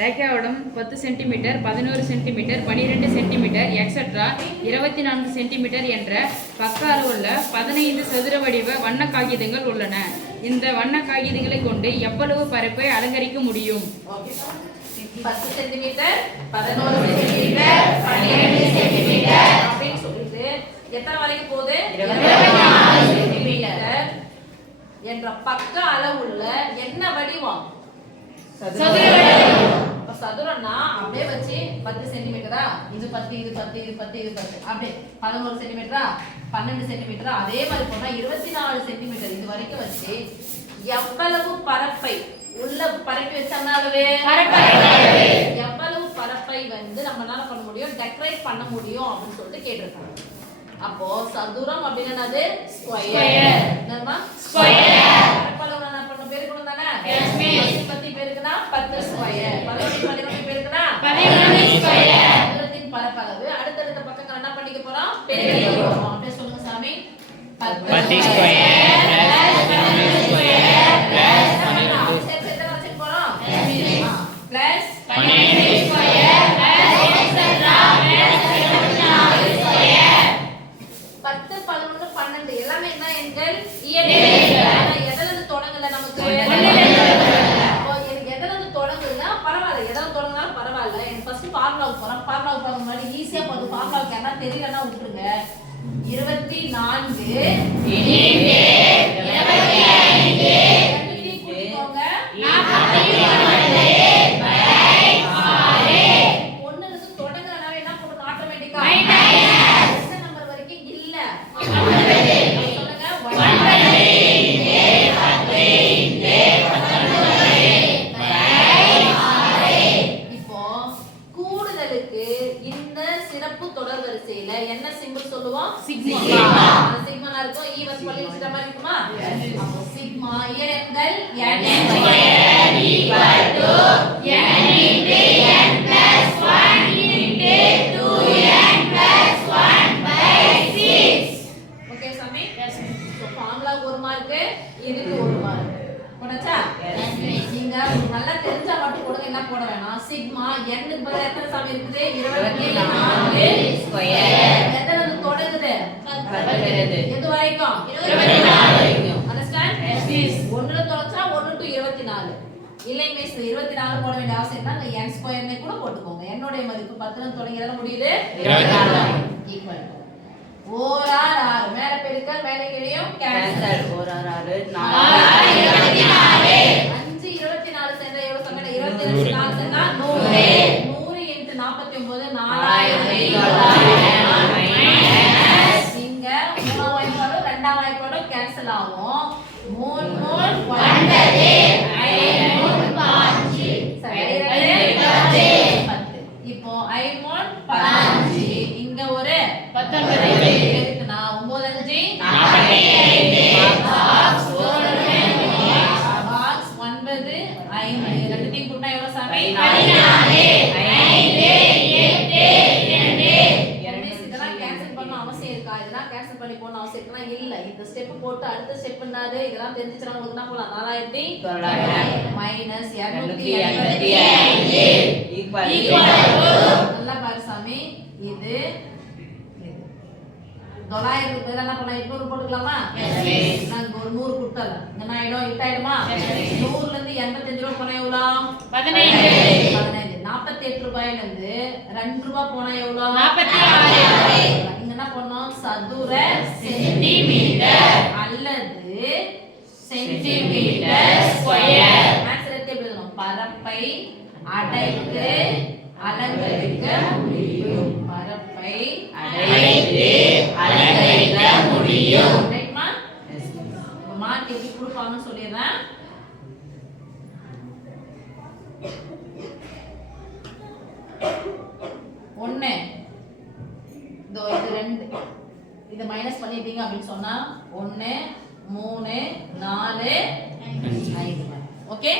ரேகாவிடம் 10 centimetre, 11 centimetre, 12 centimetre etcetera 24 centimetre என்ற பக்க அளவுள்ள 15 சதுர வடிவ வண்ண காகிதங்கள் உள்ளன. இந்த வண்ண காகிதங்களை கொண்டு எவ்வளவு பரப்பை அலங்கரிக்க முடியும்? 10 சென்டிமீட்டர், 11 சென்டிமீட்டர், 12 சென்டிமீட்டர் அப்படின்னு சொல்லிட்டு எத்தனை வரைக்கும் போகுது? 24 சென்டிமீட்டர் என்ற பக்க அளவுள்ள என்ன வடிவம்? சதுர வடிவம். அப்ப சதுரம்னா அப்படியே வச்சு 10 சென்டிமீட்டரா, இது 10, இது 10, இது 10, இது 10, அப்படியே 11 சென்டிமீட்டரா, 12 சென்டிமீட்டரா, அதே மாதிரி போனா 24 சென்டிமீட்டர் இது வரைக்கும் வச்சு எவ்வளவு பரப்பை உள்ள பரப்பி வச்சனாலவே எவ்வளவு பரப்பை வந்து நம்மளால பண்ண முடியும், டெக்கரேட் பண்ண முடியும் அப்படின்னு சொல்லிட்டு கேட்டிருக்காங்க. அப்போ சதுரம் அப்படின்னா ஸ்கொயர். என்னமா ஸ்கொயர்? பரப்பளவு நான் பண்ண பேருக்கு தானே? Yes miss. 10 பேருக்குனா 10 ஸ்கொயர். 11 பேருக்குனா 11 ஸ்கொயர். சதுரத்தின் பரப்பளவு அடுத்தடுத்த பக்கங்கள் என்ன பண்ணிக்க போறோம்? பெருக்க போறோம். அப்படியே சொல்லுங்க சாமி. 10 ஸ்கொயர் + 12 ஸ்கொயர் + 12 சேர்த்து வச்சிட்டு போறோம். Yes miss. + 12 square + etcetera + 24 square. 10 11 12 எல்லாமே என்ன எண்கள்? இயல் எண்கள். ஆனா எதல இருந்து தொடங்கல நமக்கு? அப்போ எதல இருந்து தொடங்குதுன்னா பரவாயில்லை, எதல தொடங்குனாலும் பரவாயில்லை. எனக்கு ஃபர்ஸ்ட் ஃபார்முலாவுக்கு போறோம். ஃபார்முலாவுக்கு போற முன்னாடி ஈஸியா போடு. ஃபார்முலாவுக்கு என்ன தெரியலன்னா விட்டுருங்க. 24 கூட்டிக்கோங்க. 1 இருந்து தொடங்குறனால என்ன போடுது? ஆட்டோமேட்டிக்கா எந்த நம்பர் வரைக்கும் இல்ல சொல்லுங்க. 1 இப்போ கூடுதலுக்கு இந்த சிறப்பு தொடர் வரிசையில என்ன சிம்பல் சொல்லுவோம்? சிக்மா. அந்த சிக்மானா இருக்கும். ஈ வந்து பள்ளி வச்சிட்ட மாதிரி இருக்குமா? அப்போ சிக்மா இயற்கள் n square = n into n + 1 into 2n + 1/6. Okay சாமி? எஸ். சோ ஃபார்முலாக்கு 1 மார்க், இதுக்கு 1 மார்க். போடுச்சா? Yes miss. நீங்க நல்லா தெரிஞ்சா மட்டும் போடுங்க, என்ன போட வேணாம். சிக்மா n க்கு பதிலா எத்தனை சாமி இருக்குது? 24 ஸ்கொயர். எதல இருந்து தொடங்குது? 10 எது வரைக்கும்? 24 வரைக்கும். அண்டர்ஸ்டாண்ட்? Yes miss. 1 ல தொடங்குச்சா 1 to 24. இல்லை மிஸ் 24 போட வேண்டிய அவசியம் இல்ல. அந்த n ஸ்கொயர்னே கூட போட்டுக்கோங்க. n உடைய மதிப்பு 10 ல தொடங்கி எதல முடியுது? 24 ஈக்குவல் ஓரார் 6. மேல பெருக்கல் மேலே கீழேயும் கேன்சல். ஓரார் 6 4 24. 5 24 சேர்ந்தா எவ்வளவு சொன்னேன்? 24 சேர்ந்தா 100. 100 into 49 4900 மைனஸ் இங்க மூணாம் வாய்ப்பாடும் ரெண்டாம் வாய்ப்பாடும் கேன்சல் ஆகும். 3 3 9 5 3 5 சரி 10. இப்போ 5 3 15. இங்க ஒரு 19 இருக்குனா 9 5 45 பாக்ஸ் 9 5 ரெண்டுத்தையும் கூட்டினா எவ்வளவு சாமி? 16 5 8 2 இதெல்லாம் கேன்சல் பண்ண அவசியம் இருக்கா? இதெல்லாம் கேன்சல் பண்ணி போன அவசியம் இருக்கா? இல்ல. இந்த ஸ்டெப் போட்டு அடுத்த ஸ்டெப் என்னது? இதெல்லாம் தெரிஞ்சிச்சா உங்களுக்கு என்ன போலாம்? 4900 மைனஸ் 285 ஈக்குவல் நல்லா பாரு சாமி. இது 900 பேர் என்ன பண்ணா 800 போட்டுக்கலாமா? நாங்க ஒரு 100 கொடுத்தல என்ன ஆயிடும்? 8 ஆயிடுமா? 100 ல இருந்து 85 ரூபாய் போனா எவ்வளவு? 15. 48 ரூபாயில இருந்து 2 ரூபாய் போனா எவ்வளவு? 46. நீங்க என்ன பண்ணனும்? சதுர சென்டிமீட்டர் அல்லது சென்டிமீட்டர் ஸ்கொயர். மேக்ஸ் எடுத்து எப்படி எழுதணும்? பரப்பை அடைத்து அலங்கரிக்க முடியும். பரப்பை அடைத்து அலங்கரிக்க முடியும். ரைட்மா? Yes miss. மார்க் எப்படி கொடுப்பாங்கன்னு சொல்லிடுறேன். ஒண்ணு இதோ இது 2 இத மைனஸ் பண்ணிட்டீங்க அப்படினு சொன்னா 1 3 4 5. ஓகே?